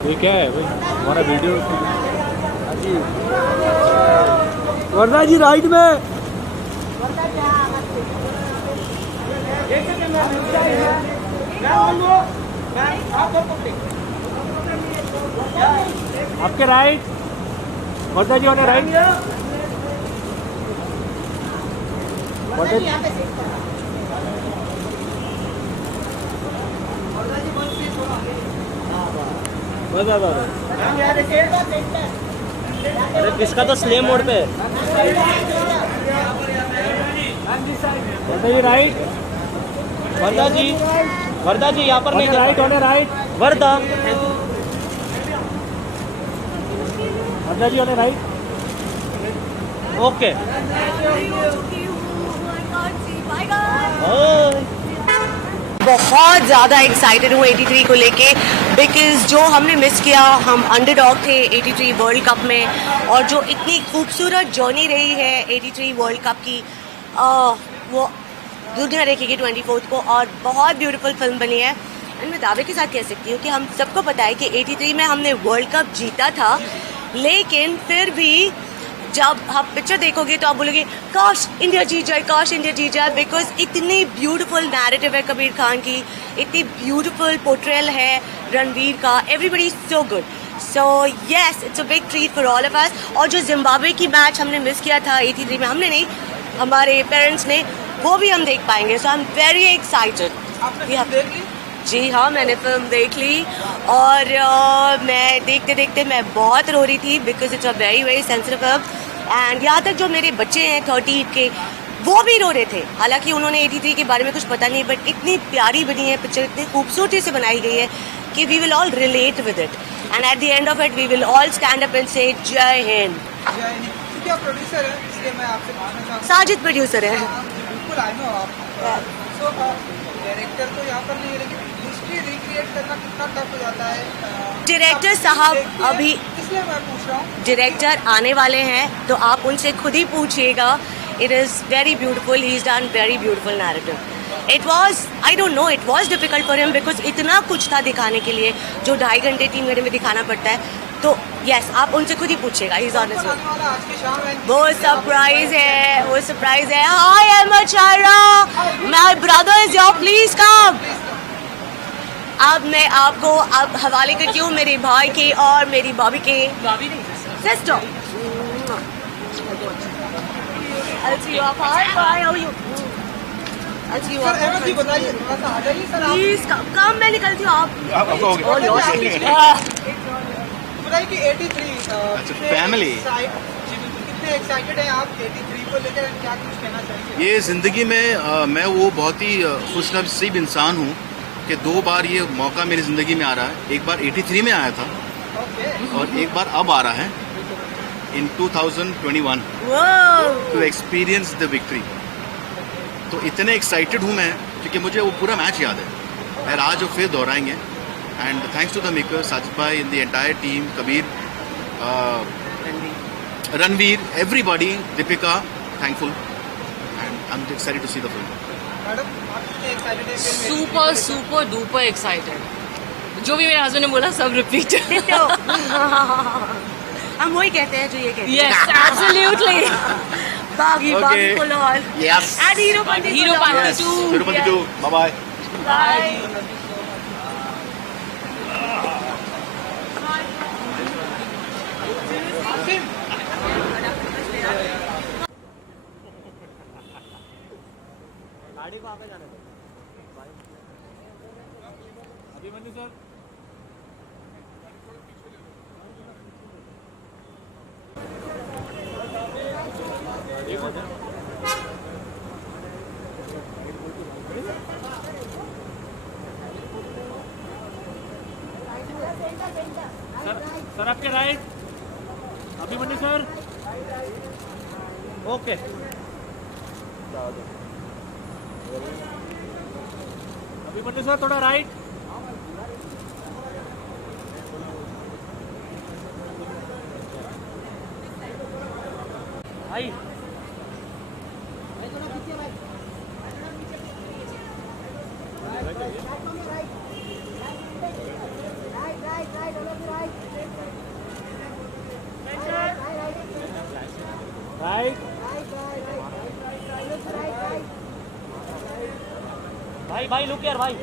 ये क्या है भाई, हमारा वीडियो जी। वर्धा जी राइट में। आपके राइट, वर्धा जी होने राइट। अरे किसका तो स्ले मोड पे है। वर्धा जी राइट, वर्धा जी यहाँ पर नहीं राइट होने राइट। वर्धा जी होने राइट। ओके। बहुत ज़्यादा एक्साइटेड हूँ 83 को लेके, बिकॉज जो हमने मिस किया, हम अंडरडॉग थे 83 वर्ल्ड कप में, और जो इतनी खूबसूरत जर्नी रही है 83 वर्ल्ड कप की, वो दुनिया देखेगी 24 को, और बहुत ब्यूटीफुल फिल्म बनी है। एंड मैं दावे के साथ कह सकती हूँ कि हम सबको पता है कि 83 में हमने वर्ल्ड कप जीता था, लेकिन फिर भी जब आप पिक्चर देखोगे तो आप बोलोगे काश इंडिया जीत जाए, काश इंडिया जीत जाए, बिकॉज इतनी ब्यूटीफुल नैरेटिव है कबीर खान की, इतनी ब्यूटीफुल पोर्ट्रेयल है रणवीर का, everybody is so good. So yes, it's a big treat for all of us. और जो जिम्बाब्वे की मैच हमने मिस किया था 83 में, हमने नहीं, हमारे पेरेंट्स ने, वो भी हम देख पाएंगे। सो आई एम वेरी एक्साइटेड। जी हाँ, मैंने फिल्म देख ली, और मैं देखते देखते मैं बहुत रो रही थी, because it's a very very sensitive film. And यहाँ तक जो मेरे बच्चे हैं 30 के, वो भी रो रहे थे। हालांकि उन्होंने 83 के बारे में कुछ पता नहीं, बट इतनी प्यारी बनी है पिक्चर, इतनी खूबसूरती से बनाई गई है कि we will all relate with it, and at the end of it we will all stand up and say Jai Hind. क्या प्रोड्यूसर है, इसलिए मैं आपसे पूछना चाहूँगा। साजिद प्रोड्यूसर है। बिल्कुल आई नो आप। सो डायरेक्टर तो यहाँ पर नहीं है, लेकिन हिस्ट्री रिक्रिएट करना कितना टफ हो जाता है। डायरेक्टर साहब अभी, इसलिए मैं पूछ रहा हूँ, डायरेक्टर आने वाले हैं, तो आप उनसे खुद ही पूछिएगा। It is very beautiful, he is done very beautiful narrative. It was, I don't know, it was difficult for him, because इतना कुछ था दिखाने के लिए जो 2.5 घंटे 3 घंटे में दिखाना पड़ता है। तो यस, आप उनसे खुद ही पूछिएगा। He is honest. वो सरप्राइज है, वो सरप्राइज है। Hi Ahmed Shaira, my brother is your, please come. अब मैं आपको अब हवाले करती हूँ मेरे भाई के और मेरी भाभी के, sister. I'll see you up. Hi, bye. How are you? I'll see you up. Ahmed ji बताइए, थोड़ा सा आ जाइए सर। Please come, मैं निकलती हूँ। आप बताइए कि 83 फैमिली कितने एक्साइटेड हैं आप 83 को लेकर, क्या कुछ कहना चाहिए? ये ज़िंदगी में मैं वो बहुत ही खुशनसीब इंसान हूँ कि 2 बार ये मौका मेरी ज़िंदगी में आ रहा है। एक बार 83 में आया था, और एक बार अब आ रहा है इन 2021 टू एक्सपीरियंस द विक्ट्री। तो इतने एक्साइटेड हूँ मैं, क्योंकि मुझे वो पूरा मैच याद है, और आज वो फिर दोहराएंगे। And thanks to the maker, Sajid bhai, in the entire team, Kabir, Ranveer, everybody, Deepika, thankful, and I am excited to see the film. Madam, आप कितने एक्साइटेड हैं? Super super duper excited. जो भी मेरे हस्बैंड ने बोला सब रिपीट। हम वही कहते हैं जो ये कहते हैं। Yes, absolutely. Baaghi Baaghi full on. Yes. And Heropanti Heropanti too. Tirupati too. Bye bye. Bye. गाड़ी को आगे जाने दो। अभिमन्यु सर, सर आपके right. Abhimanyu sir, okay. Abhimanyu sir थोड़ा राइट। भाई राइट राइट राइट भाई लुक यार भाई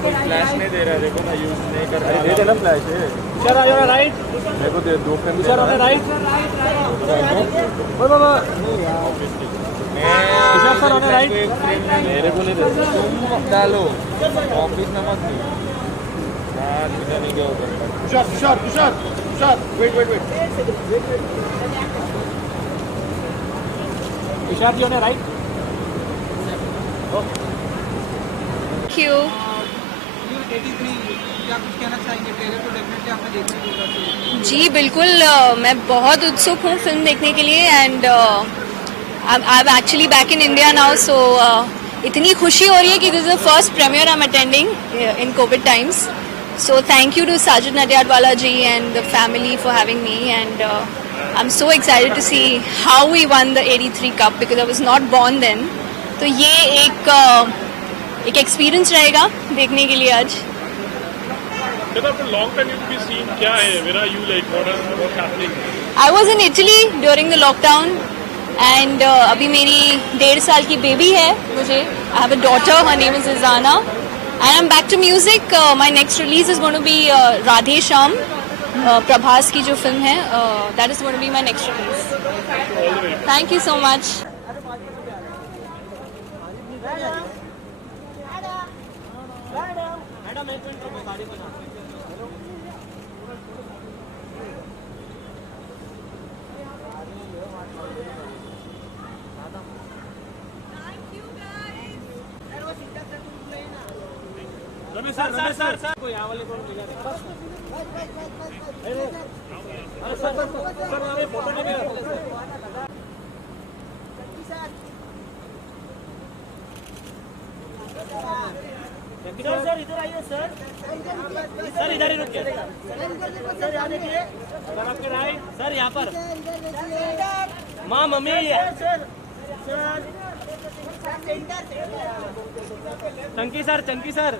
फ्लैश नहीं दे रहा है, देखो ना, यूज नहीं कर रहा है। दे देना फ्लैश है। तुषार आ जाओ राइट, मेरे को दे दो फ्रेम। तुषार ऑन राइट, ओए बाबा तुषार सर ऑन राइट, मेरे को नहीं दे। तुम डालो ऑफिस में मत दो यार, पता नहीं क्या होगा। Tushar Tushar Tushar Tushar wait wait wait, Tushar ji on right. Thank you. 83 क्या कुछ कहना चाहेंगे? ट्रेलर तो डेफिनेटली आपने देखा ही होगा, तो जी बिल्कुल, मैं बहुत उत्सुक हूँ फिल्म देखने के लिए and I am actually back in India now, so इतनी खुशी हो रही है कि this is the first premiere I am attending in Covid times. So thank you to Sajid Nadyadwala ji and the family for having me, and I'm so excited to see how we won the 83 Cup because I was not born then. तो ये एक experience रहेगा देखने के लिए आज. long time you've been seen, क्या है? Where are you, like what's happening? I was in Italy during the lockdown and अभी मेरी 1.5 साल की बेबी है मुझे. I have a daughter, her name is Izana. And I'm back to music. My next release is going to be Radhe Shyam, Prabhas की जो film है. That is going to be my next release. Thank you so much. Sir कोई यहाँ वाले कौन मिला नहीं। अरे सर फोटो नहीं मिला। सर इधर आइए सर इधर ही रुकिए सर, यहाँ देखिए सर, आपके राइट सर, यहाँ पर माँ मम्मी चंकी सर थंकी सर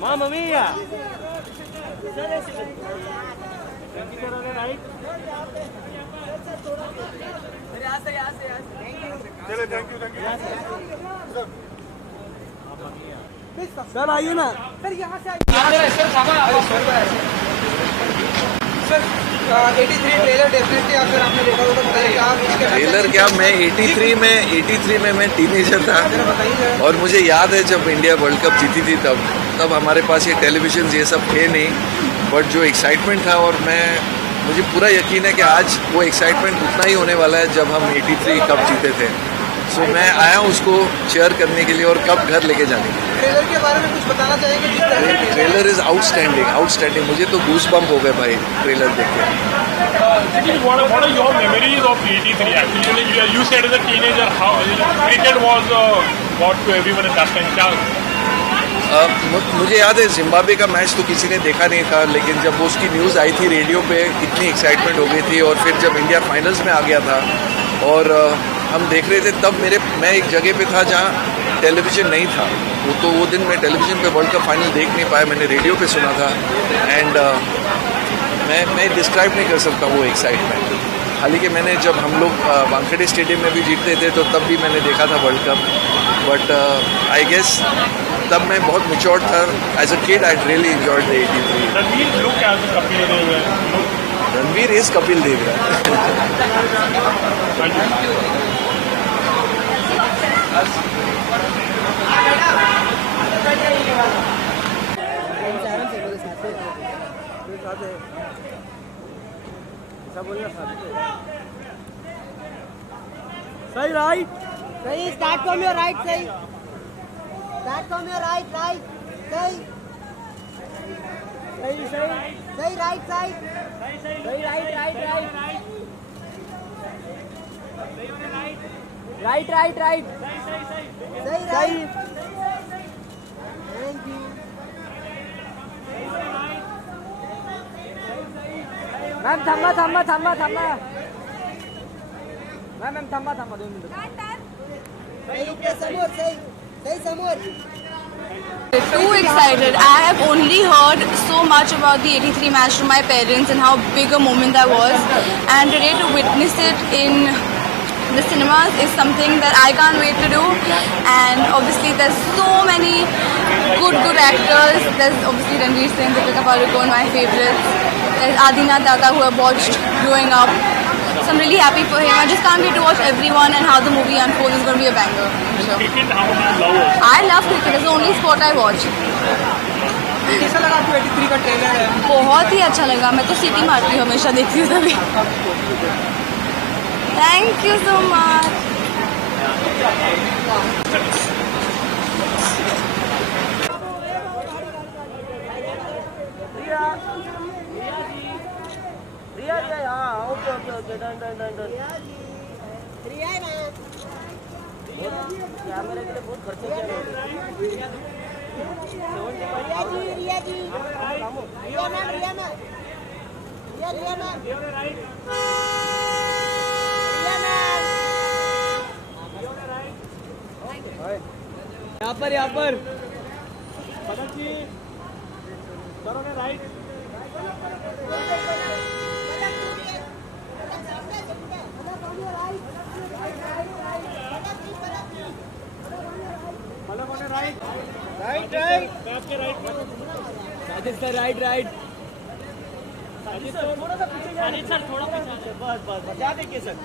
माँ मम्मी चंकी सर राइट। चलो थैंक यू सर आइए ना सर यहाँ से सर 83 ट्रेलर डेफिनेटली अगर आपने देखा होगा तो बताइए आप इसके ट्रेलर क्या, मैं 83 में मैं टीनेजर था और मुझे याद है जब इंडिया वर्ल्ड कप जीती थी तब हमारे पास ये टेलीविजन ये सब थे नहीं, बट जो एक्साइटमेंट था और मुझे पूरा यकीन है कि आज वो एक्साइटमेंट उतना ही होने वाला है जब हम 83 कप जीते थे. सो मैं आया उसको चेयर करने के लिए और कब घर लेके जाने के लिए. ट्रेलर के बारे में कुछ बताना चाहेंगे? जिस तरह से ट्रेलर इज आउटस्टैंडिंग. मुझे तो गूस बम्प हो गए भाई ट्रेलर देख के. what are your memories of 83 actually? You said as a teenager how cricket was what to everyone at that time. क्या मुझे याद है जिम्बाब्वे का मैच तो किसी ने देखा नहीं था, लेकिन जब वो उसकी न्यूज़ आई थी रेडियो पे इतनी एक्साइटमेंट हो गई थी, और फिर जब इंडिया फाइनल्स में आ गया था और हम देख रहे थे तब मैं एक जगह पे था जहाँ टेलीविज़न नहीं था. वो दिन मैं टेलीविज़न पे वर्ल्ड कप फाइनल देख नहीं पाया, मैंने रेडियो पे सुना था. एंड मैं डिस्क्राइब नहीं कर सकता वो एक्साइटमेंट. हालांकि मैंने जब हम लोग वानखेड़े स्टेडियम में भी जीतते थे तो तब भी मैंने देखा था world cup, but I guess तब मैं बहुत मैच्योर था. As a kid I really enjoyed the 83. Ranveer is Kapil Dev. सही राइट, सही. Start from your right. सही. Start from your right. सही. सही राइट साइड. सही राइट. सही. Thank you ma'am. थांबा मैम. थांबा 2 मिनिट. समोर. सही समोर. Too excited. I have only heard so much about the 83 match from my parents and how big a moment that was. And today to witness it in the cinemas is something that I can't wait to do. And obviously there's so many good actors. There's obviously Ranveer Singh, Deepika Padukone, my favorites. There's Adinath Data, who I watched growing up. So I'm really happy for him. I just can't wait to watch everyone and how the movie unfolds. Is going to be a banger. Sure. Cricket, how do you love it? I love cricket. It's the only sport I watch. कैसा लगा आपको 83 का trailer है? बहुत ही अच्छा लगा. मैं तो सीटी मारती हूँ हमेशा, देखती हूँ तभी. Thank you so much. Riya okay done कैमरे के लिए बहुत खर्चे किया यहाँ पर राइट राइट राइट थोड़ा सा पीछे जाइए सर, थोड़ा पीछे बस यहाँ देखिए सर,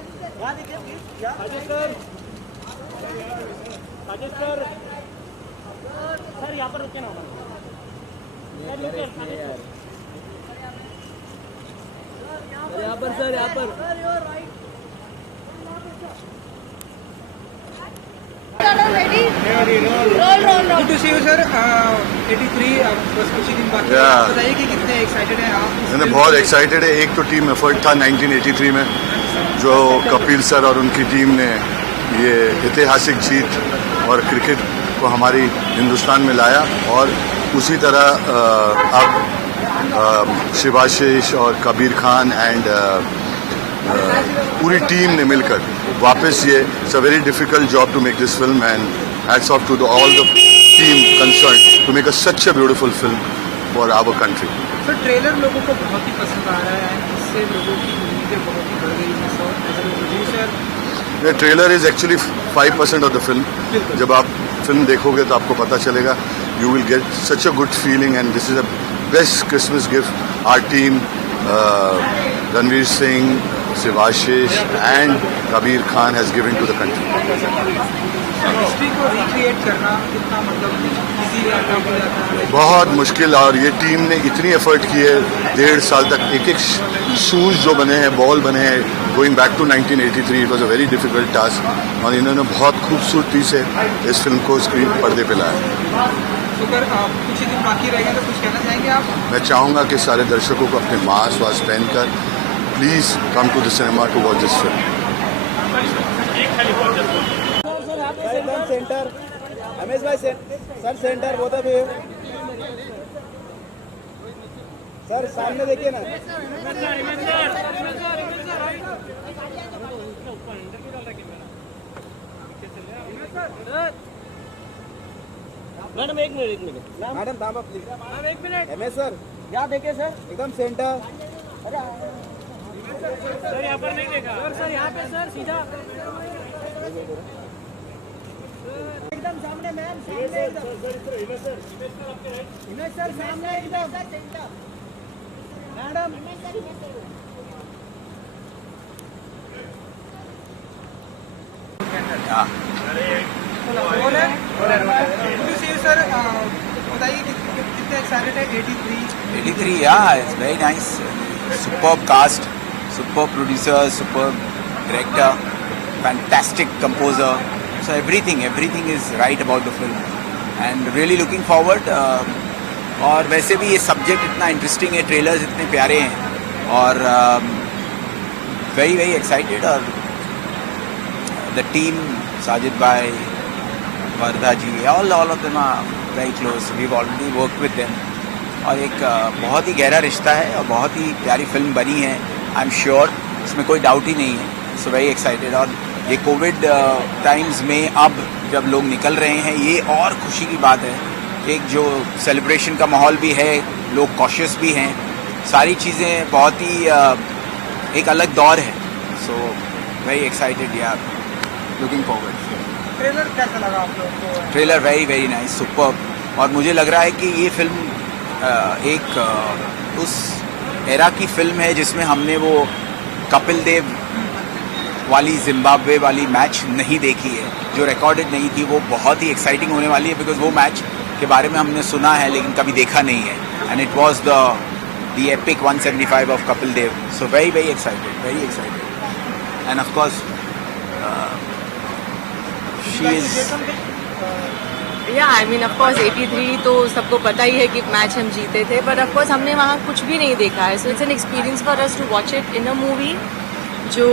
यहाँ देखिए प्लीज राजेश सर यहाँ पर रुके ना यहाँ पर सर, यहाँ पर Good to see you, sir. 83 बस कुछ ही दिन बाकी है. बताइए कि कितने एक्साइटेड हैं आप? मैंने बहुत एक्साइटेड है. एक तो टीम एफर्ट था 1983 में जो कपिल सर और उनकी टीम ने ये ऐतिहासिक जीत और क्रिकेट को हमारी हिंदुस्तान में लाया, और उसी तरह अब शिवाशीष और कबीर खान एंड पूरी टीम ने मिलकर वापस ये it's a very difficult job to make this film and hats off to all the team concern to make a such a beautiful film for our country. Sir trailer लोगों को बहुत ही पसंद आ रहा है, इससे लोगों की उम्मीदें बहुत ही बढ़ गई हैं. So as a producer The trailer is actually 5% of the film. जब आप फिल्म देखोगे तो आपको पता चलेगा. You will get such a good feeling and this is the best Christmas gift our team, Ranveer Singh, Shivashish and Kabir Khan has given to the country. History को recreate करना कितना मतलब इजी है, टफ हो जाता है? बहुत मुश्किल, और ये टीम ने इतनी एफर्ट की है 1.5 साल तक. एक एक शूज़ जो बने हैं, बॉल बने हैं, going back to 1983 it was a very difficult task, और इन्होंने बहुत खूबसूरती से इस फिल्म को स्क्रीन पर्दे पे लाया. तो सर कुछ ही दिन बाकी रहेंगे तो कुछ कहना चाहेंगे आप? मैं चाहूँगा कि सारे दर्शकों को अपने मास्क वास्क पहनकर please come to the cinema to watch this film. Centre Ramesh भाई सर, सेंटर वो तो भी सर सामने देखिए ना. मैडम एक मिनट मैडम दामा please. Ma'am 1 minute. MS sir यहाँ देखिए सर, एकदम सेंटर. सर यहाँ पर नहीं देखा सर, यहाँ पे सर सीधा एकदम सामने. मैम सामने इमेज सर सामने एकदम मैडम. सर बताइए कितने एक्साइटेड है 83? Yeah, it's very nice. Superb cast, superb producer, superb director, fantastic composer. So everything is right about the film, and really looking forward. और वैसे भी ये सब्जेक्ट इतना इंटरेस्टिंग है, ट्रेलर्स इतने प्यारे हैं, और very excited. और the team, Sajid bhai, Vardha ji, all of them are very close. We've already worked with them. और एक बहुत ही गहरा रिश्ता है और बहुत ही प्यारी फिल्म बनी है. आई एम श्योर, इसमें कोई डाउट ही नहीं है. So very excited. और ये कोविड टाइम्स में अब जब लोग निकल रहे हैं, ये और खुशी की बात है एक जो सेलिब्रेशन का माहौल भी है, लोग कॉशियस भी हैं, सारी चीज़ें बहुत ही एक अलग दौर है. सो वेरी एक्साइटेड यार, लुकिंग फॉरवर्ड. ट्रेलर कैसा लगा आप लोगों को? Trailer very very nice, superb. और मुझे लग रहा है कि ये फिल्म एक उस एरा की फिल्म है जिसमें हमने वो कपिल देव वाली जिम्बाब्वे वाली मैच नहीं देखी है, जो रिकॉर्डेड नहीं थी. वो बहुत ही एक्साइटिंग होने वाली है, बिकॉज वो मैच के बारे में हमने सुना है लेकिन कभी देखा नहीं है. And it was the epic 175 of Kapil Dev. So very very excited, very excited. And of course she is या आई मीन ऑफ कोर्स 83 तो सबको पता ही है कि मैच हम जीते थे, बट ऑफ कोर्स हमने वहाँ कुछ भी नहीं देखा है. So it's an experience for us to watch it in a movie जो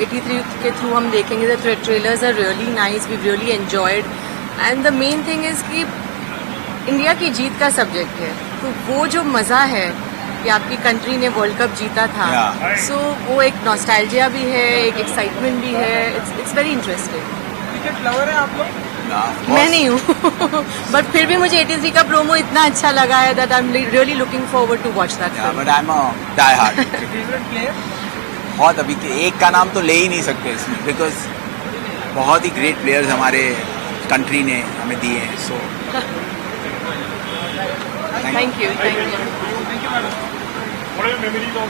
83 के थ्रू हम देखेंगे. The trailers are really nice, we really enjoyed. And the main thing is कि इंडिया की जीत का सब्जेक्ट है, तो वो जो मज़ा है कि आपकी कंट्री ने वर्ल्ड कप जीता था, सो वो एक नॉस्टैल्जिया भी है, एक एक्साइटमेंट भी है. It's very interesting. Cricket lover है आप लोग? मैं नहीं हूँ बट फिर भी मुझे 83 का प्रोमो इतना अच्छा लगा है that I am really looking forward to watch that. But I am a die hard. Favourite player? बहुत अभी के एक का नाम तो ले ही नहीं सकते इसमें, बिकॉज बहुत ही ग्रेट प्लेयर्स हमारे कंट्री ने हमें दिए हैं. So thank you. What are your memories of?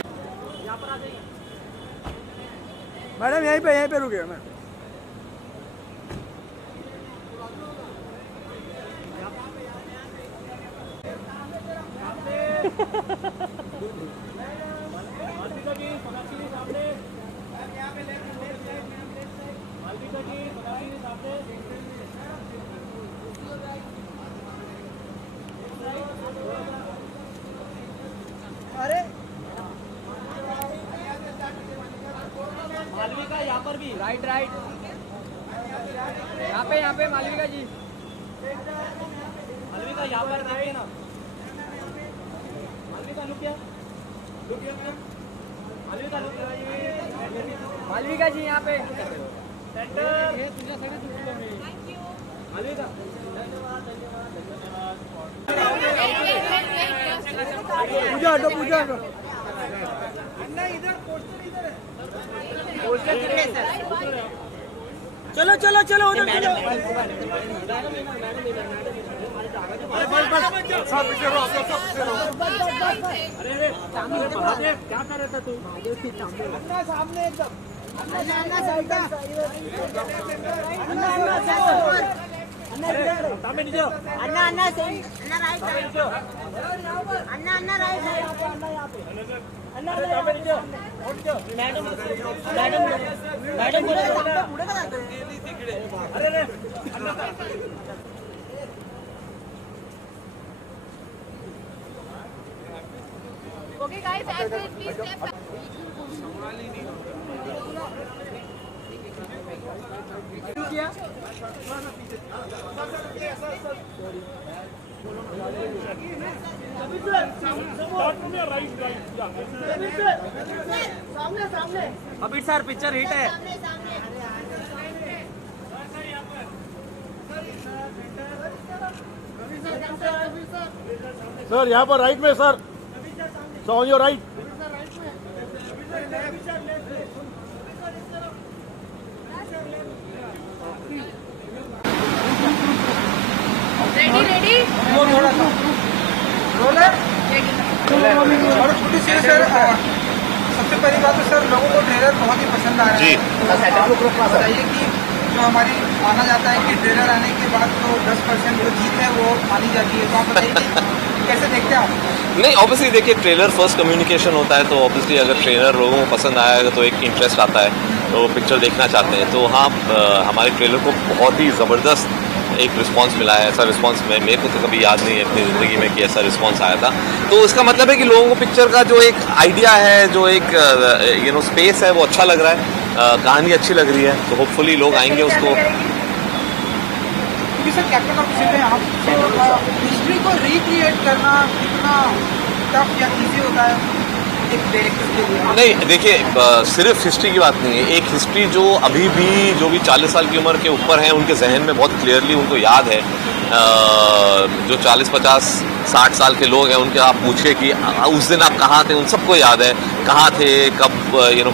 Madam यहीं पे रुके मैम. अरे मालविका यहाँ पर भी. राइट यहाँ पे मालविका जी. मालविका यहाँ पर देखिए ना. मालविका लुक क्या? मालविका लुक. मालविका जी यहाँ पे. सेंटर. मालविका. पूजा हटो. अन्ना इधर, पोस्टर इधर है. चलो उधर चलो. क्या कर रहा था तू? अन्ना सामने एकदम. अन्ना साइड. सामने नीचे. अन्ना राइट साइड. अन्ना राइट साइड. सामने नीचे. मैडम बोले अरे Okay guys, as well, please step back. अभी सर पिक्चर हिट है. सर यहाँ पर राइट में sir. So on your right. Ready? थोड़ा सा रोलर. और छोटी सी सर, सबसे पहली बात तो सर लोगों को ट्रेलर बहुत ही पसंद आ रहा है. बताइए कि जो हमारी माना जाता है कि ट्रेलर आने के बाद तो 10% जो जीत है वो मानी जाती है, तो आप बताइए कि कैसे देखते हैं आप? नहीं, ऑब्वियसली देखिए, ट्रेलर फर्स्ट कम्युनिकेशन होता है, तो ऑब्वियसली अगर ट्रेलर लोगों को पसंद आएगा तो एक इंटरेस्ट आता है, तो वो पिक्चर देखना चाहते हैं. तो हाँ, हमारे ट्रेलर को बहुत ही ज़बरदस्त एक रिस्पांस मिला है. ऐसा रिस्पांस मेरे को तो कभी याद नहीं है अपनी ज़िंदगी में कि ऐसा रिस्पांस आया था. तो इसका मतलब है कि लोगों को पिक्चर का जो एक आइडिया है, जो एक स्पेस है, वो अच्छा लग रहा है, कहानी अच्छी लग रही है, तो होपफुली लोग आएंगे उसको. सर कैप्टन ऑफ है आप, हिस्ट्री को रिक्रिएट करना कितना टफ या इजी होता है एक डायरेक्टर के लिए? नहीं, देखिए, सिर्फ हिस्ट्री की बात नहीं है. एक हिस्ट्री जो अभी भी 40 साल की उम्र के ऊपर हैं, उनके जहन में बहुत क्लियरली उनको याद है. जो 40-50-60 साल के लोग हैं उनके आप पूछिए कि उस दिन आप कहाँ थे, उन सबको याद है कहाँ थे, कब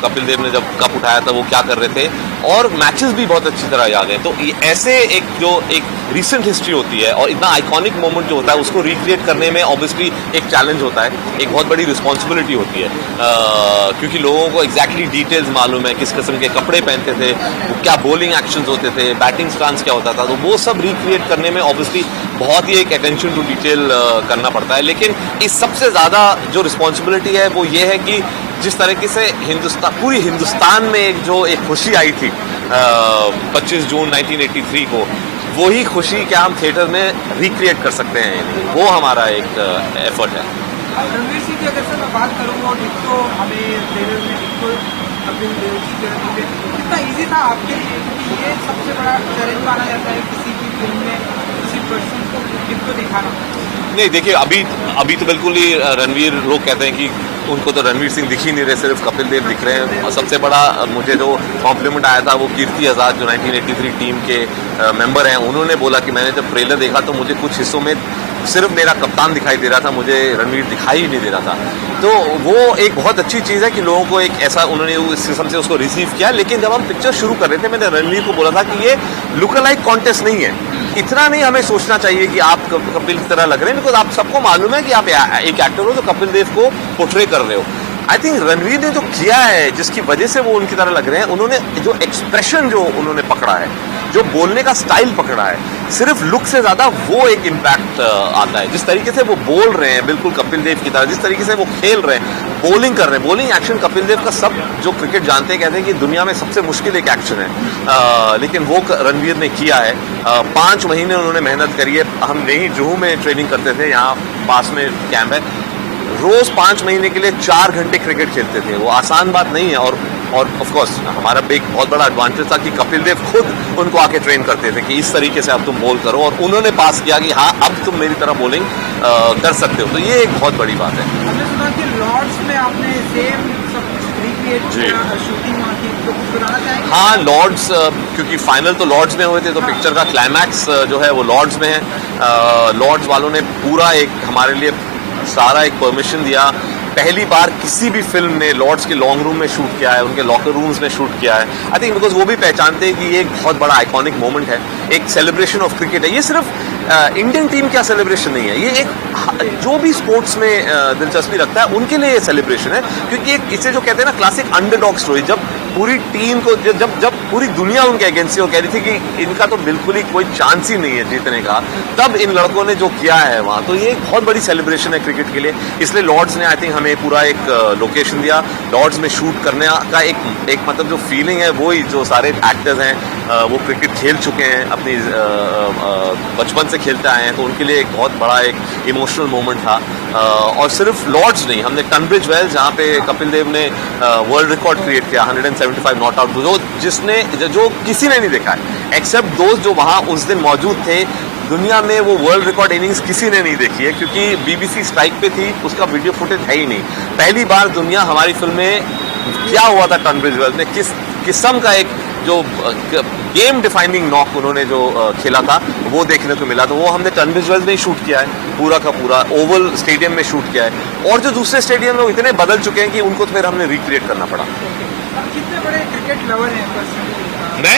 कपिल देव ने जब कप उठाया था वो क्या कर रहे थे, और मैचेस भी बहुत अच्छी तरह याद है। तो ऐसे एक रिसेंट हिस्ट्री होती है और इतना आइकॉनिक मोमेंट जो होता है उसको रिक्रिएट करने में ऑब्वियसली एक चैलेंज होता है, एक बहुत बड़ी रिस्पॉन्सिबिलिटी होती है, क्योंकि लोगों को एग्जैक्टली डिटेल्स मालूम है, किस किस्म के कपड़े पहनते थे, वो क्या बॉलिंग एक्शंस होते थे, बैटिंग स्टांस क्या होता था, तो वो सब रिक्रिएट करने में ऑब्वियसली बहुत ही एक अटेंशन टू डिटेल करना पड़ता है। लेकिन इस सबसे ज़्यादा जो रिस्पॉन्सिबिलिटी है वो ये है कि जिस तरीके से पूरी हिंदुस्तान में एक खुशी आई थी 25 जून 1983 को, वही खुशी क्या हम थिएटर में रिक्रिएट कर सकते हैं, वो हमारा एक एफर्ट है। रणवीर सिंह की अगर से मैं बात करूँ और डिट्टो हमें ट्रेलर में डिट्टो कपिल देव की तरह कितना ईजी था आपके लिए, क्योंकि ये सबसे बड़ा चैलेंज माना जाता है किसी की फिल्म में किसी पर्सन को डिट्टो दिखाना। नहीं देखिए, अभी तो बिल्कुल ही रणवीर, लोग कहते हैं कि उनको तो रणवीर सिंह दिख ही नहीं रहे, सिर्फ कपिल देव दिख रहे हैं। और सबसे बड़ा मुझे जो कॉम्प्लीमेंट आया था वो कीर्ति आज़ाद जो 1983 टीम के मेंबर हैं, उन्होंने बोला कि मैंने जब ट्रेलर देखा तो मुझे कुछ हिस्सों में सिर्फ मेरा कप्तान दिखाई दे रहा था, मुझे रणवीर दिखाई ही नहीं दे रहा था। तो वो एक बहुत अच्छी चीज़ है कि लोगों को एक ऐसा उन्होंने इस किस्म से उसको रिसीव किया। लेकिन जब हम पिक्चर शुरू कर रहे थे मैंने रणवीर को बोला था कि ये लुक अलाइक कॉन्टेस्ट नहीं है, इतना नहीं हमें सोचना चाहिए कि आप कपिल की तरह लग रहे हैं, बिकॉज आप सबको मालूम है कि आप एक एक्टर हो जो कपिल देव को पोर्ट्रे कर रहे हो। आई थिंक रणवीर ने जो किया है जिसकी वजह से वो उनकी तरह लग रहे हैं, उन्होंने जो एक्सप्रेशन जो उन्होंने पकड़ा है, जो बोलने का स्टाइल पकड़ा है, सिर्फ लुक से ज्यादा वो एक इम्पैक्ट आता है। जिस तरीके से वो बोल रहे हैं बिल्कुल कपिल देव की तरह, जिस तरीके से वो खेल रहे हैं, बॉलिंग कर रहे हैं, बॉलिंग एक्शन कपिल देव का सब जो क्रिकेट जानते हैं कहते हैं कि दुनिया में सबसे मुश्किल एक एक्शन है, लेकिन वो रणवीर ने किया है। 5 महीने उन्होंने मेहनत करी है। हम यहीं जुहू में ट्रेनिंग करते थे, यहाँ पास में कैंप है, रोज 5 महीने के लिए 4 घंटे क्रिकेट खेलते थे। वो आसान बात नहीं है। और ऑफ कोर्स हमारा एक बहुत बड़ा एडवांटेज था कि कपिल देव खुद उनको आके ट्रेन करते थे कि इस तरीके से अब तुम बॉल करो, और उन्होंने पास किया कि हाँ अब तुम मेरी तरह बॉलिंग कर सकते हो। तो ये एक बहुत बड़ी बात है। हमने सुना कि लॉर्ड्स में आपने सेम सब कुछ रिक्रिएट किया, शूटिंग वहाँ की, तो कुछ बताना चाहेंगे? हाँ, लॉर्ड्स, क्योंकि फाइनल तो लॉर्ड्स में हुए थे, तो पिक्चर का क्लाइमैक्स जो है वो लॉर्ड्स में है। लॉर्ड्स वालों ने पूरा एक हमारे लिए सारा एक परमिशन दिया। पहली बार किसी भी फिल्म ने लॉर्ड्स के लॉन्ग रूम में शूट किया है, उनके लॉकर रूम्स में शूट किया है। आई थिंक बिकॉज वो भी पहचानते हैं कि ये एक बहुत बड़ा आइकॉनिक मोमेंट है, एक सेलिब्रेशन ऑफ क्रिकेट है। ये सिर्फ इंडियन टीम का सेलिब्रेशन नहीं है, ये एक जो भी स्पोर्ट्स में दिलचस्पी रखता है उनके लिए ये सेलिब्रेशन है। क्योंकि एक इसे जो कहते हैं ना क्लासिक अंडरडॉग स्टोरी, जब पूरी टीम को जब पूरी दुनिया उनके अगेंस्ट वो कह रही थी कि इनका तो बिल्कुल ही कोई चांस ही नहीं है जीतने का, तब इन लड़कों ने जो किया है वहाँ, तो ये एक बहुत बड़ी सेलिब्रेशन है क्रिकेट के लिए। इसलिए लॉर्ड्स ने आई थिंक हमें पूरा एक लोकेशन दिया। लॉर्ड्स में शूट करने का एक मतलब जो फीलिंग है, वो ही जो सारे एक्टर्स हैं वो क्रिकेट खेल चुके हैं, अपनी बचपन से खेलते आए हैं, तो उनके लिए एक बहुत बड़ा एक इमोशनल मोमेंट था। और सिर्फ लॉर्ड्स नहीं, हमने टनब्रिज वेल जहाँ पे कपिल देव ने वर्ल्ड रिकॉर्ड क्रिएट किया 175 नॉट आउट, जो किसी ने नहीं देखा है एक्सेप्ट दोस्त जो वहाँ उस दिन मौजूद थे। दुनिया में वो वर्ल्ड रिकॉर्ड इनिंग्स किसी ने नहीं देखी है, क्योंकि BBC स्ट्राइक पे थी, उसका वीडियो फुटेज है ही नहीं। पहली बार दुनिया हमारी फिल्म में क्या हुआ था टनब्रिज वेल में, किस किस्म का एक जो गेम डिफाइनिंग नॉक उन्होंने जो खेला था वो देखने को मिला। तो वो हमने टनब्रिज वेल में ही शूट किया है, पूरा का पूरा ओवल स्टेडियम में शूट किया है। और जो दूसरे स्टेडियम में इतने बदल चुके हैं कि उनको तो फिर हमने रिक्रिएट करना पड़ा। कितने बड़े क्रिकेट लवर हैं? मैं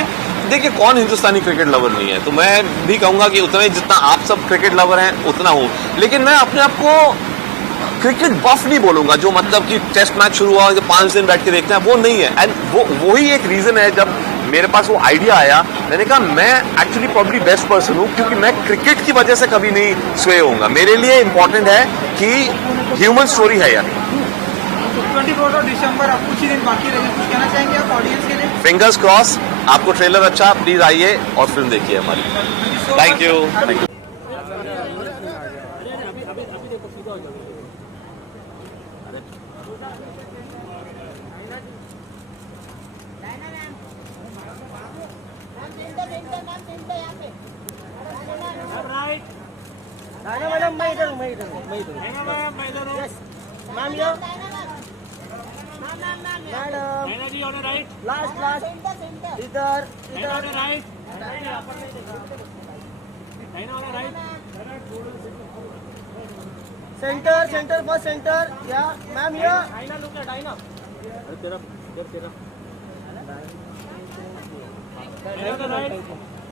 देखिए, कौन हिंदुस्तानी क्रिकेट लवर नहीं है, तो मैं भी कहूँगा कि उतना ही जितना आप सब क्रिकेट लवर हैं उतना हूँ। लेकिन मैं अपने आप को क्रिकेट बफ नहीं बोलूँगा, जो मतलब कि टेस्ट मैच शुरू हुआ 5 दिन बैठ के देखते हैं, वो नहीं है। एंड वही एक रीज़न है जब मेरे पास वो आइडिया आया, मैंने कहा मैं एक्चुअली प्रॉब्ली बेस्ट पर्सन हूँ, क्योंकि मैं क्रिकेट की वजह से कभी नहीं स्वे होऊंगा। मेरे लिए इंपॉर्टेंट है कि ह्यूमन स्टोरी है या नहीं। 24 दिसंबर अब कुछ ही दिन बाकी रहे, कुछ कहना चाहेंगे आप ऑडियंस के लिए? फिंगर्स क्रॉस, आपको ट्रेलर अच्छा, प्लीज आइए और फिल्म देखिए हमारी। Thank you. मैडम मैं इधर हूँ, मैं इधर हूँ। यस मैम, यो मैडम लास्ट इधर right. Centre centre first centre या मैम या डायना लुक at डायना तेरा राइट